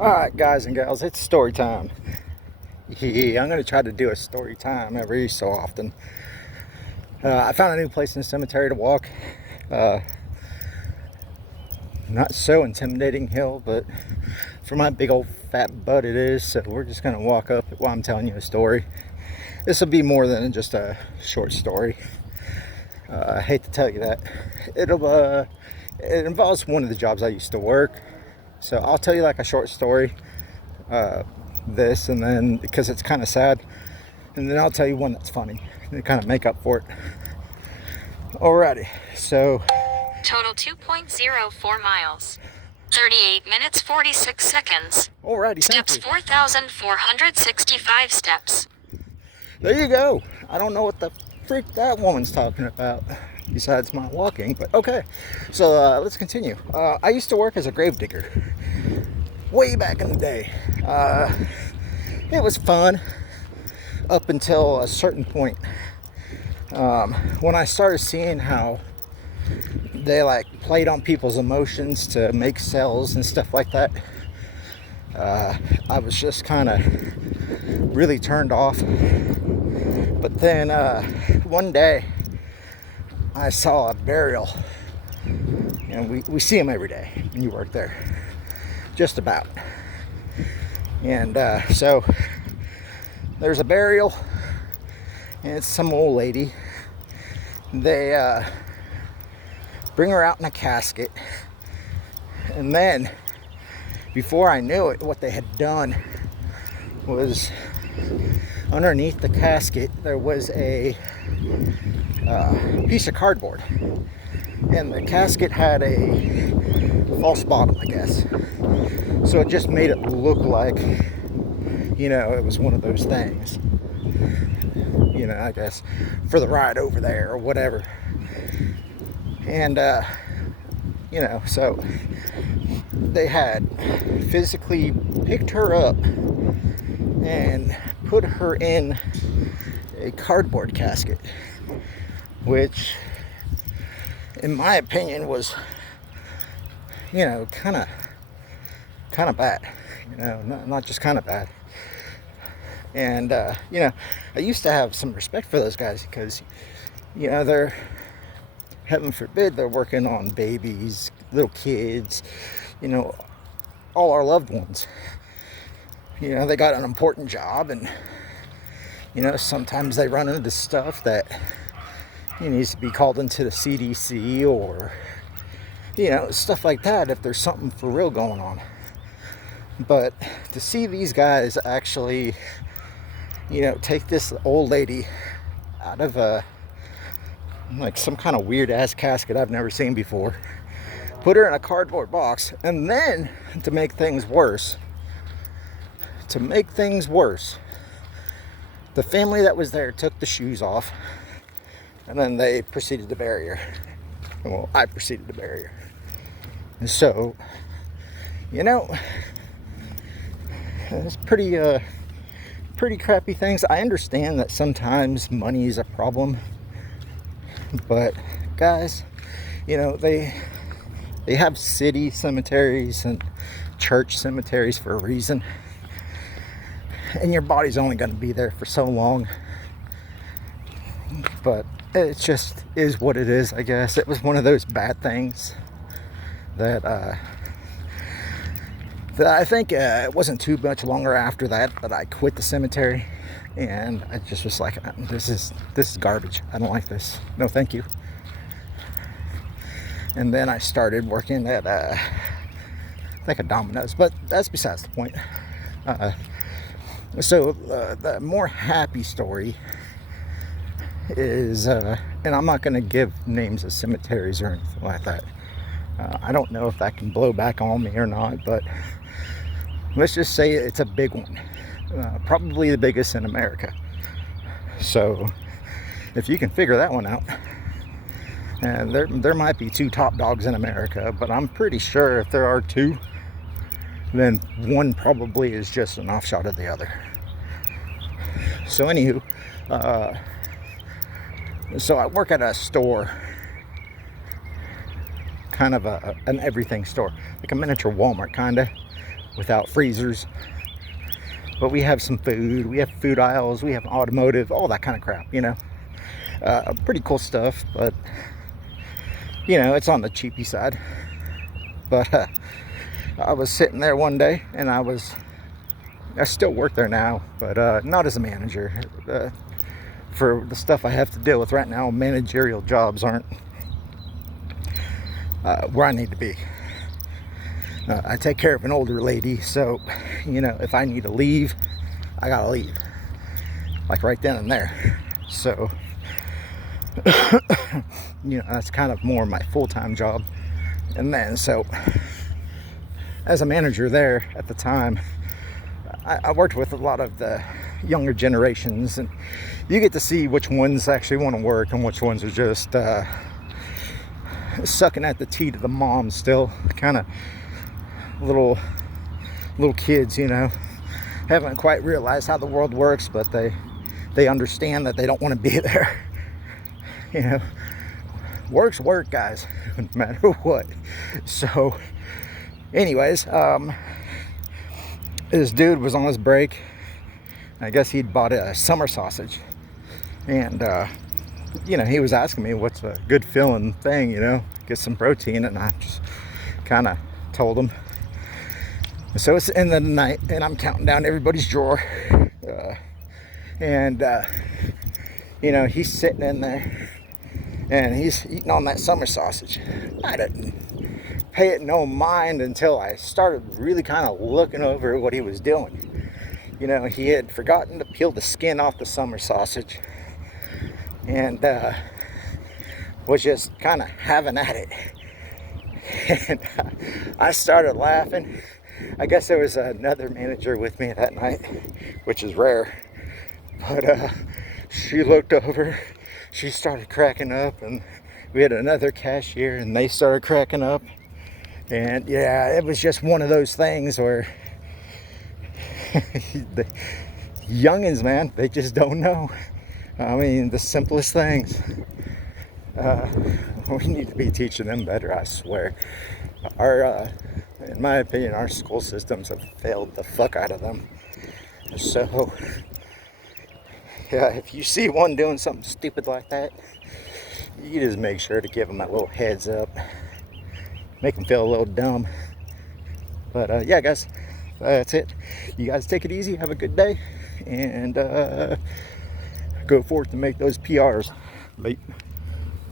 Alright, guys and gals, it's story time. Yeah, I'm going to try to do a story time every so often. I found a new place in the cemetery to walk. Not so intimidating hill, but for my big old fat butt it is. So we're just going to walk up while I'm telling you a story. This will be more than just a short story. I hate to tell you that. It involves one of the jobs I used to work. So I'll tell you like a short story. This and then because it's kind of sad, and then I'll tell you one that's funny to kind of make up for it. Alrighty, so total 2.04 miles, 38 minutes 46 seconds. Alrighty, steps 4,465 steps. There you go. I don't know what the freak that woman's talking about besides my walking, but okay. So let's continue. I used to work as a grave digger way back in the day. It was fun up until a certain point, when I started seeing how they like played on people's emotions to make sales and stuff like that. I was just kind of really turned off. But then one day I saw a burial, and we see them every day when you work there, just about. And so there's a burial, and it's some old lady. They bring her out in a casket, and then before I knew it, what they had done was underneath the casket there was a piece of cardboard, and the casket had a false bottom, I guess. So it just made it look like, it was one of those things, I guess, for the ride over there or whatever. And, so they had physically picked her up and put her in a cardboard casket, which, in my opinion, was, kind of bad, not just kind of bad. And, I used to have some respect for those guys because, they're, heaven forbid, they're working on babies, little kids, all our loved ones. They got an important job, and, sometimes they run into stuff that needs to be called into the CDC or, stuff like that if there's something for real going on. But to see these guys actually, take this old lady out of like some kind of weird ass casket I've never seen before, put her in a cardboard box, and then to make things worse, the family that was there took the shoes off, and then they proceeded to bury her. Well, I proceeded to bury her. And so, it's pretty crappy things. I understand that sometimes money is a problem, but guys, they have city cemeteries and church cemeteries for a reason, and your body's only going to be there for so long. But it just is what it is, I guess. It was one of those bad things that I think it wasn't too much longer after that I quit the cemetery, and I just was like, this is garbage. I don't like this. No, thank you. And then I started working at a Domino's, but that's besides the point. So the more happy story is, and I'm not going to give names of cemeteries or anything like that. I don't know if that can blow back on me or not, but let's just say it's a big one. Probably the biggest in America. So if you can figure that one out, and there might be two top dogs in America, but I'm pretty sure if there are two, then one probably is just an offshot of the other. So anywho, so I work at a store, kind of an everything store, like a miniature Walmart kind of. without freezers. But we have some food, we have food aisles, we have automotive, all that kind of crap, you know. Pretty cool stuff, but you know, it's on the cheapy side. But I was sitting there one day, and I still work there now, but not as a manager. For the stuff I have to deal with right now, managerial jobs aren't where I need to be. I take care of an older lady, so you know, if I need to leave, I gotta leave, like right then and there. So you know, that's kind of more my full-time job. And then, so as a manager there at the time, I worked with a lot of the younger generations, and you get to see which ones actually want to work and which ones are just sucking at the teat of the mom still, kind of little kids, you know, haven't quite realized how the world works, but they understand that they don't want to be there. You know, work's work, guys, no matter what. So anyways, this dude was on his break. I guess he'd bought a summer sausage, and you know, he was asking me what's a good filling thing, you know, get some protein, and I just kind of told him. So it's the end of the night, and I'm counting down everybody's drawer, and you know, he's sitting in there, and he's eating on that summer sausage. I didn't pay it no mind until I started really kind of looking over what he was doing. You know, he had forgotten to peel the skin off the summer sausage, and was just kind of having at it. And I started laughing. I guess there was another manager with me that night, which is rare. But she looked over, she started cracking up, and we had another cashier, and they started cracking up. And yeah, it was just one of those things where the youngins, man, they just don't know. I mean, the simplest things. We need to be teaching them better, I swear. In my opinion, our school systems have failed the fuck out of them. So yeah, if you see one doing something stupid like that, you just make sure to give them a little heads up, make them feel a little dumb. But yeah, guys, that's it. You guys take it easy, have a good day, and go forth to make those PRs. Bye.